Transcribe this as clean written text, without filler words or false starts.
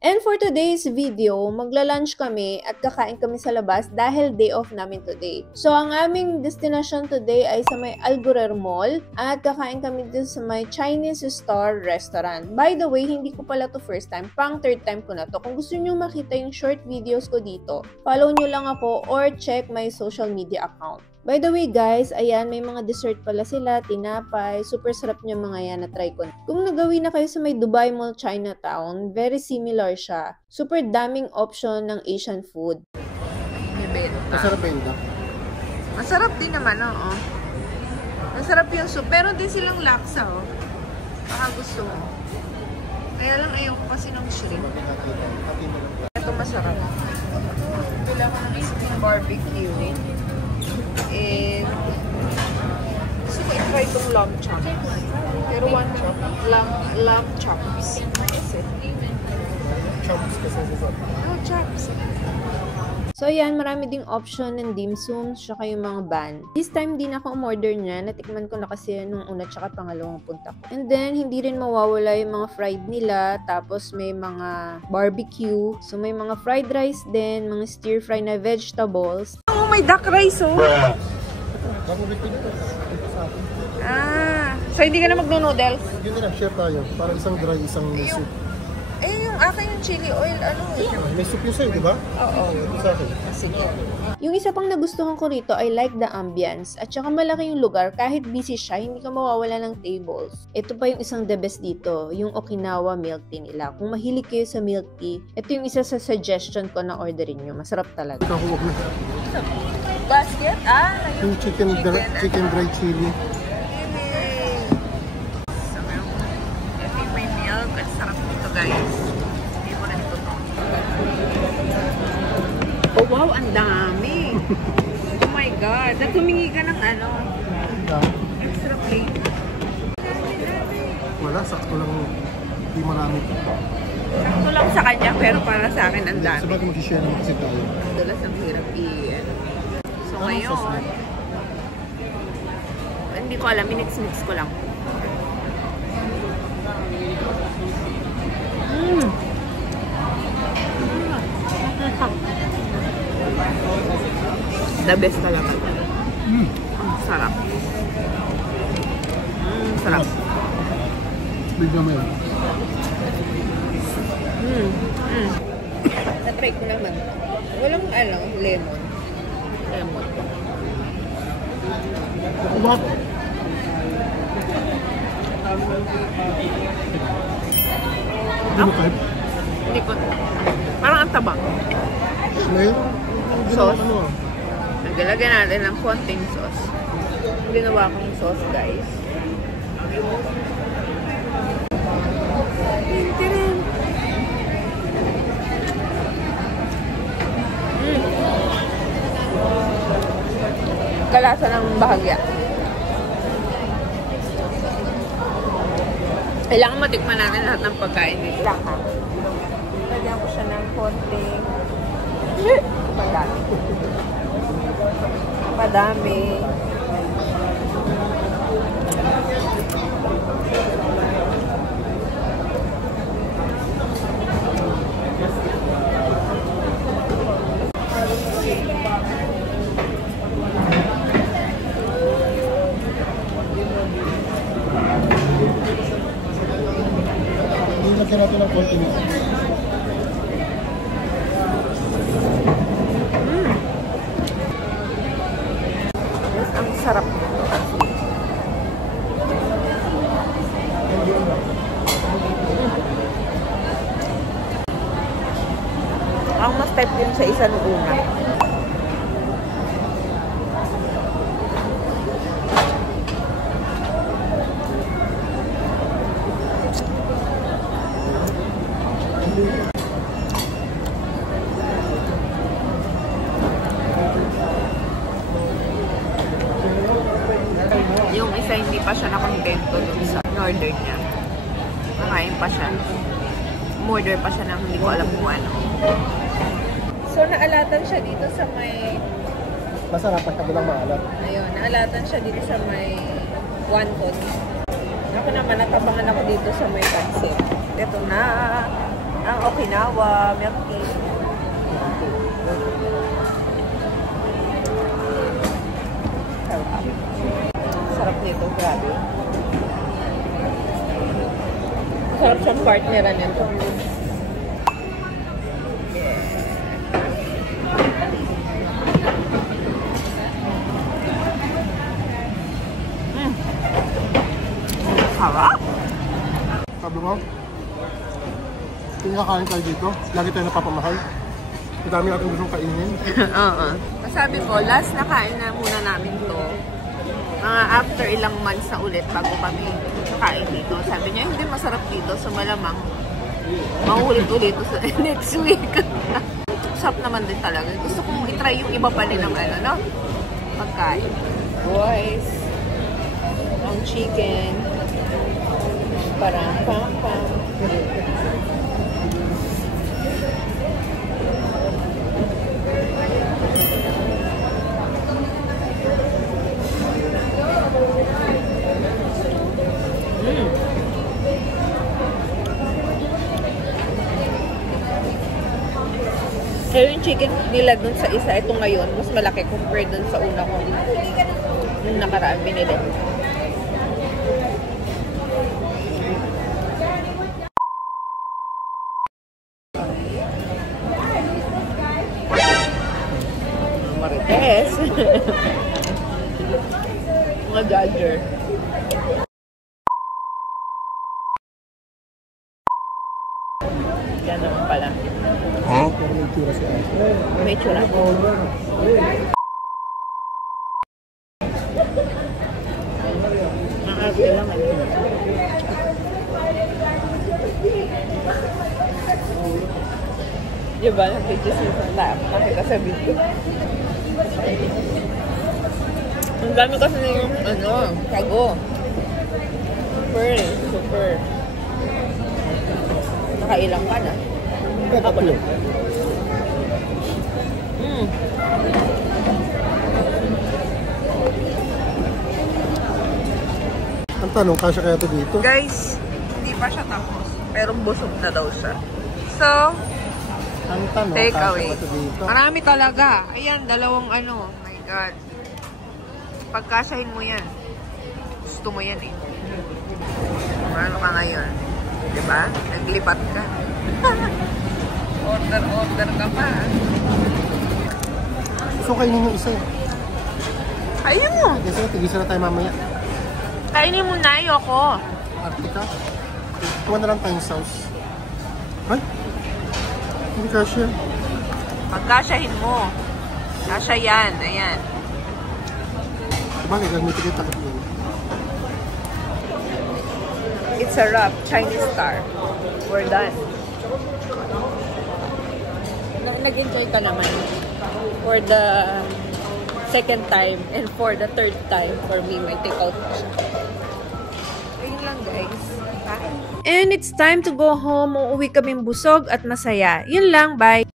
And for today's video, magla-lunch kami at kakain kami sa labas dahil day off namin today. So, ang aming destination today ay sa may Algurer Mall at kakain kami dito sa may Chinese Star Restaurant. By the way, hindi ko pala to first time, pang third time ko na to. Kung gusto nyo makita yung short videos ko dito, follow nyo lang ako or check my social media account. By the way guys, ayan, may mga dessert pala sila, tinapay, super sarap niya mga yan, na-try ko. Kung nagawin na kayo sa may Dubai Mall Chinatown, very similar siya. Super daming option ng Asian food. Masarap yun ba? Masarap din naman, oo. Masarap yung soup, pero din silang laksa, oh. Baka gusto mo. Kaya lang ayaw ko kasi ng shrimp. Ito masarap. Kailangan ng isang barbecue. And gusto ko i-try itong lamb chops. Pero one chop. Lamb chops. Chops kasi sa Oh, chops. So, ayan, marami ding option ng dim sum, tsaka yung mga ban. This time, din ako umorder niya. Natikman ko na kasi nung una tsaka pangalawang punta ko. And then, hindi rin mawawala yung mga fried nila. Tapos, may mga barbecue. So, may mga fried rice din, mga stir-fry na vegetables. Oh, may duck rice, oh! Ah, so hindi ka na magno-noodles? Yun na, share tayo. Para isang dry, isang soup. Yung akin yung chili oil, ano eh? May soup yun sa'yo, di ba? Oo. Sa akin. Sige. Yung isa pang nagustuhan ko rito, I like the ambience. At saka malaki yung lugar, kahit busy siya, hindi ka mawawala ng tables. Ito pa yung isang the best dito, yung Okinawa milk tea nila. Kung mahilig kayo sa milk tea, ito yung isa sa suggestion ko na orderin nyo. Masarap talaga. Ikaw huwag na. Basket? Yung chicken dry chili. Ito yung may milk. At sarap nito guys. Hindi mo rin ito to. Oh wow, ang dami. Oh my god. At humingi ka ng ano? Extra plate. Wala, sakto lang. Hindi marami. Sakto lang sa kanya pero para sa akin ang dami. Sabagay mag-share naman kasi tayo. Dalas ang hirap So ngayon, hindi ko alam, minix-mix ko lang. The best talaga. Sarap. Sarap. Bigyan mo yan. Na-try ko naman. Walang lemon. What? Hindi mo type? Hindi ko. Parang ang tabang. Snail? Sauce. Nagalagyan natin ng konting sauce. Ginawa kong sauce, guys. Kalasa ng bahagya. Kailangan matikman natin lahat ng pagkain dito. Lagyan ko siya ng konting Padami. Lagyan natin ng konti nito. Yes, ang sarap. Ang mas type din sa isa nung una. Yung isa hindi pa siya nakontento dun sa in-order niya. Nakain pa siya. Umorder pa siya ng hindi ko alam kung ano. So, naalatan siya dito sa may... Masarap pa siya bilang maalat. Ayun, naalatan siya dito sa may wonton. Ako naman, natabangan ako dito sa may pansit. Ito na Ang Okinawa, milk tea. Sarap nito, grabe. Sarap siyang partneran nito. Sarap! Sabi mo, kakain tayo dito. Lagi tayo napapamahal. Madami natin gustong kainin. Oo. Sabi ko, last na kain na muna namin to. After ilang months na ulit bago kami kain dito. Sabi niya, hindi masarap dito. So malamang maulit-ulit sa next week. Sarap naman din talaga. Gusto kong itry yung iba pa rin ng ano, no? Pagkain. Boys. Ang chicken. Parang pang-pang. Kaya yung chicken nila dun sa isa, ito ngayon, mas malaki compared dun sa una ko. Yung nakaraan binili. Marites. Mga judger. Yan naman pala. Ha? Pero may tsura siya. May tsura. Ang arte lang ano. Diba? Nakikisip na nakita sa video. Ang dami kasi na yung ano, kago. Super. Nakailang ka na. Ako na. Ang tanong, kasya kaya ito dito? Guys, hindi pa siya tapos. Pero busog na daw siya. So, Ang tanong, take kasya away. ba ito dito? Marami talaga. Ayan, dalawang ano. Oh my God. Pagkasyahin mo yan. Gusto mo yan eh. Ano ka ngayon? Diba? Naglipat ka. Order ka pa. So, kainin yung isa eh. Ayun mo. Kasi tigisa na tayo mamaya. Kainin mo na, ayoko. Artika. Kuha na lang tayong sauce. Ay! Hindi kasya. Pagkasyahin mo. Kasya yan. Ayan. Diba, gagamitin kita takot yun. It's a wrap. Chinese star. We're done. Nag-enjoy ka naman for the second time and for the third time for me, may take-out pa siya. Ayun lang guys. Bye! And it's time to go home. Uuwi kaming busog at masaya. Yun lang. Bye!